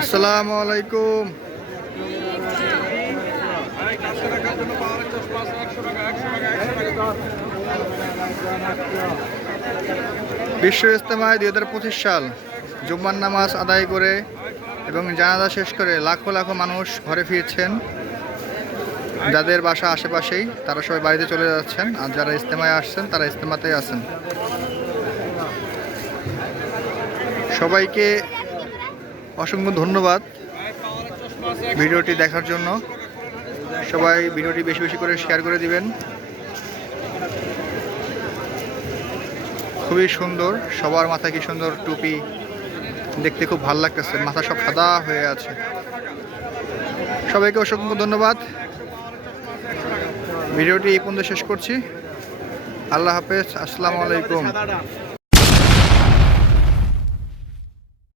আসসালামু আলাইকুম। বিশ্ব ইস্তেমায় দুই হাজার পঁচিশ সাল জুম্মার নামাজ আদায় করে এবং জানাজা শেষ করে লাখো লাখো মানুষ ঘরে ফিরছেন। যাদের বাসা আশেপাশেই, তারা সবাই বাড়িতে চলে যাচ্ছেন। আর যারা ইস্তেমায় আসছেন, তারা ইস্তেমাতেই আছেন। সবাইকে অসংখ্য ধন্যবাদ ভিডিওটি দেখার জন্য। সবাই ভিডিওটি বেশি বেশি করে শেয়ার করে দিবেন। খুবই সুন্দর, সবার মাথায় কি সুন্দর টুপি, দেখতে খুব ভালো লাগতেছে, মাথা সব সাদা হয়ে আছে। সবাইকে অসংখ্য ধন্যবাদ। ভিডিওটি এই পর্যন্ত শেষ করছি। আল্লাহ হাফেজ আসসালামু আলাইকুম।